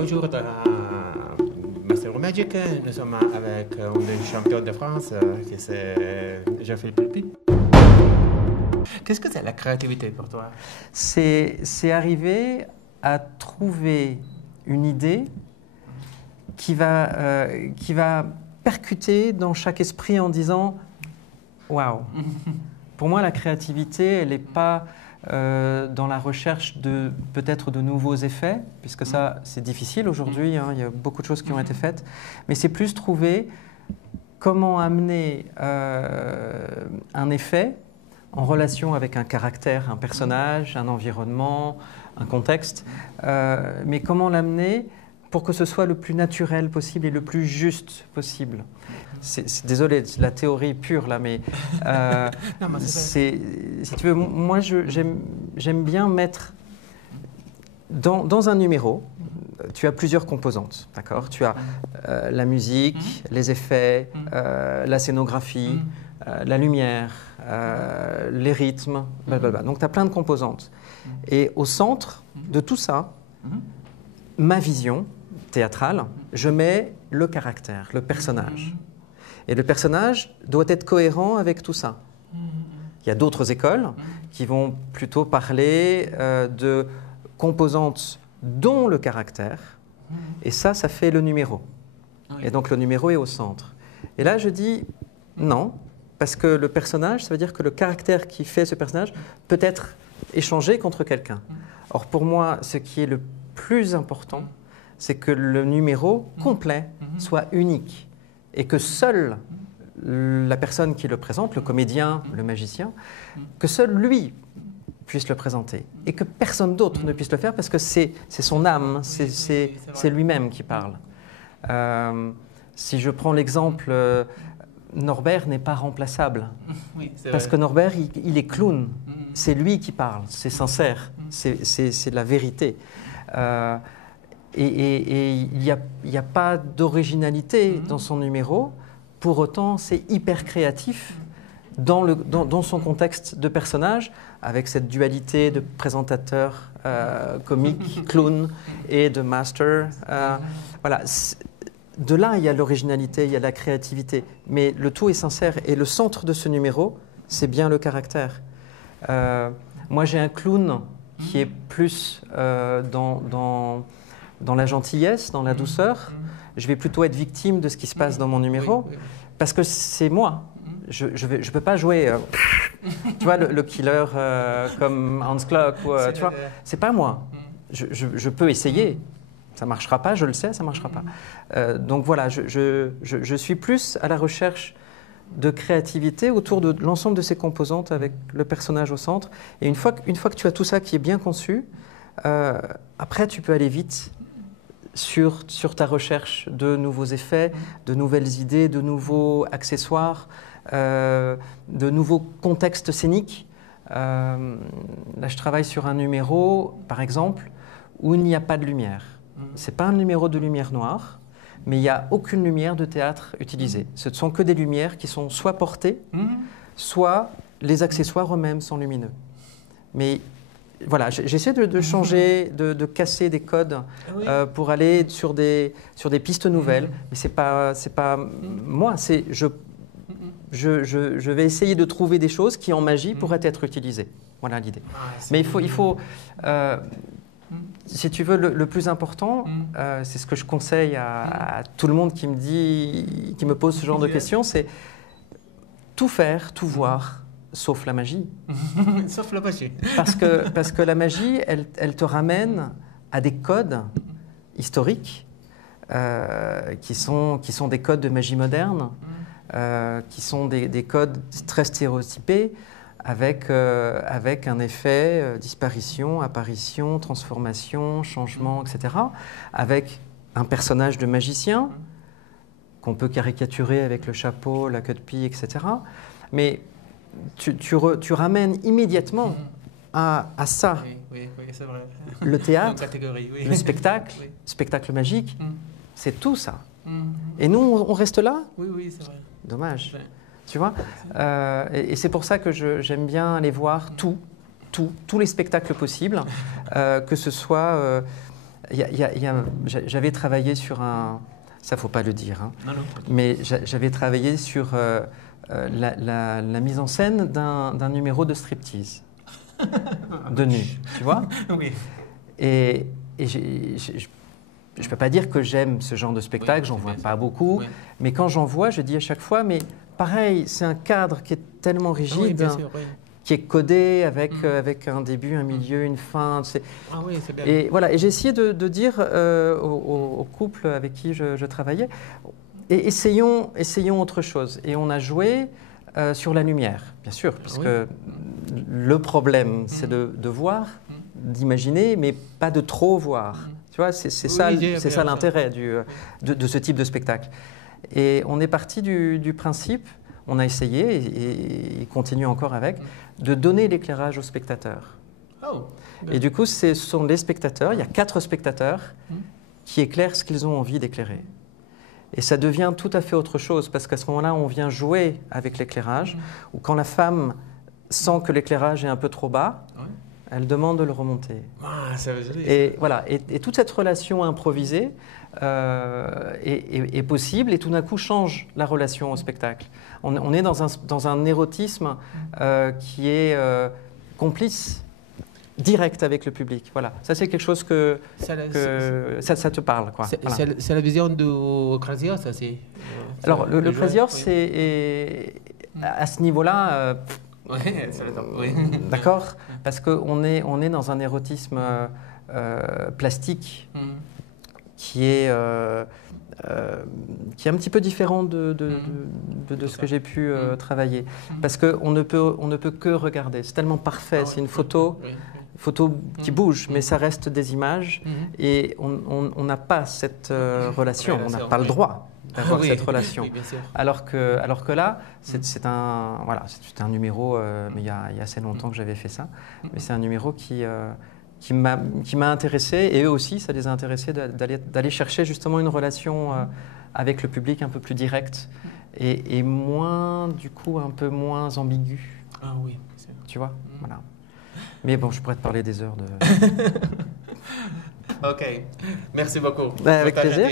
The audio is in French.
Bonjour dans Master Magic, nous sommes avec un des champions de France, qui c'est Jean-Philippe Pulpi. Qu'est-ce que c'est la créativité pour toi? C'est arriver à trouver une idée qui va percuter dans chaque esprit en disant « Waouh !» Pour moi, la créativité, elle n'est pas dans la recherche de peut-être de nouveaux effets, puisque ça, c'est difficile aujourd'hui, hein, il y a beaucoup de choses qui ont été faites, mais c'est plus trouver comment amener un effet en relation avec un caractère, un personnage, un environnement, un contexte, mais comment l'amener pour que ce soit le plus naturel possible et le plus juste possible. Désolé, la théorie pure là, mais si tu veux, moi j'aime bien mettre dans un numéro, tu as plusieurs composantes, d'accord? Tu as la musique, les effets, la scénographie, la lumière, les rythmes, blablabla. Donc tu as plein de composantes. Et au centre de tout ça, ma vision théâtrale, je mets le caractère, le personnage. Et le personnage doit être cohérent avec tout ça. Il y a d'autres écoles qui vont plutôt parler de composantes dont le caractère, et ça fait le numéro. Et donc le numéro est au centre. Et là, je dis non, parce que le personnage, ça veut dire que le caractère qui fait ce personnage peut être échangé contre quelqu'un. Or, pour moi, ce qui est le plus important, c'est que le numéro complet soit unique et que seule la personne qui le présente, le comédien, le magicien, que seul lui puisse le présenter et que personne d'autre ne puisse le faire parce que c'est son âme, c'est lui-même qui parle. Si je prends l'exemple, Norbert n'est pas remplaçable parce que Norbert, il est clown, c'est lui qui parle, c'est sincère, c'est la vérité. Et il n'y a pas d'originalité dans son numéro, pour autant c'est hyper créatif dans son contexte de personnage, avec cette dualité de présentateur comique, clown, et de master. Voilà. De là, il y a l'originalité, il y a la créativité, mais le tout est sincère, et le centre de ce numéro, c'est bien le caractère. Moi j'ai un clown qui est plus dans la gentillesse, dans la douceur. Je vais plutôt être victime de ce qui se passe dans mon numéro, parce que c'est moi. Je ne peux pas jouer, tu vois, le killer comme Hans Klock, tu vois, c'est pas moi. Je peux essayer, ça ne marchera pas, je le sais, ça ne marchera pas. Donc voilà, je suis plus à la recherche de créativité autour de l'ensemble de ces composantes avec le personnage au centre. Et une fois que tu as tout ça qui est bien conçu, après tu peux aller vite sur ta recherche de nouveaux effets, de nouvelles idées, de nouveaux accessoires, de nouveaux contextes scéniques. Là, je travaille sur un numéro, par exemple, où il n'y a pas de lumière. Ce n'est pas un numéro de lumière noire, mais il n'y a aucune lumière de théâtre utilisée. Ce ne sont que des lumières qui sont soit portées, soit les accessoires eux-mêmes sont lumineux. Mais voilà, j'essaie de changer, de casser des codes pour aller sur des pistes nouvelles. Mais c'est pas moi, je vais essayer de trouver des choses qui, en magie, pourraient être utilisées. Voilà l'idée. Mais il faut si tu veux, le plus important, c'est ce que je conseille à tout le monde qui me pose ce genre de questions, c'est tout faire, tout voir, sauf la magie. Sauf la magie. Parce que la magie, elle te ramène à des codes historiques qui sont des codes de magie moderne, qui sont des codes très stéréotypés, avec un effet disparition, apparition, transformation, changement, etc. Avec un personnage de magicien qu'on peut caricaturer avec le chapeau, la queue de pie, etc. Mais tu ramènes immédiatement à ça oui, c'est vrai. le théâtre, le spectacle magique, c'est tout ça. Et nous, on reste là? Oui, c'est vrai. Dommage. Ouais. Tu vois, et c'est pour ça que j'aime bien aller voir tous les spectacles possibles, que ce soit J'avais travaillé sur un... Ça, faut pas le dire, hein, Non, non. mais j'avais travaillé sur la mise en scène d'un numéro de striptease, de nu, tu vois. Oui. Et je ne peux pas dire que j'aime ce genre de spectacle, Oui, j'en c'est vois bien pas ça. beaucoup, Oui. mais quand j'en vois, je dis à chaque fois, mais pareil, c'est un cadre qui est tellement Oui, rigide, bien sûr, oui. qui est codé avec, Mhm. avec un début, un milieu, une fin. Ah oui, c'est bien. Et voilà, et j'ai essayé de dire au couple avec qui je travaillais, et essayons autre chose. Et on a joué sur la lumière, bien sûr, puisque le problème, c'est de voir, d'imaginer, mais pas de trop voir. Tu vois, c'est ça, c'est ça l'intérêt de ce type de spectacle. Et on est parti du principe, on a essayé, et continue encore avec, de donner l'éclairage aux spectateurs. Oh. Et du coup, ce sont les spectateurs, il y a 4 spectateurs qui éclairent ce qu'ils ont envie d'éclairer. Et ça devient tout à fait autre chose, parce qu'à ce moment-là, on vient jouer avec l'éclairage, ou quand la femme sent que l'éclairage est un peu trop bas, elle demande de le remonter. Ah, c'est joli. Et voilà, et toute cette relation improvisée est possible, et tout d'un coup change la relation au spectacle. On est dans un érotisme qui est complice, direct avec le public. Voilà, ça c'est quelque chose que ça te parle, quoi. Voilà. C'est la vision du Krasios, ça c'est. Alors le Krasios, c'est à ce niveau-là. Oui. D'accord, parce qu'on est dans un érotisme plastique qui est un petit peu différent de ce que j'ai pu travailler. Parce qu'on ne peut que regarder. C'est tellement parfait. C'est une photo qui bouge, mais ça reste des images. Et on n'a pas cette relation. On n'a pas le droit d'avoir cette relation. Oui, bien sûr. Alors que là, c'est un numéro, mais il y a assez longtemps que j'avais fait ça. Mais c'est un numéro qui m'a intéressé, et eux aussi, ça les a intéressés d'aller chercher justement une relation avec le public un peu plus directe et moins, du coup, un peu moins ambiguë. Ah oui, tu vois, voilà. Mais bon, je pourrais te parler des heures de... Ok, merci beaucoup. Avec plaisir.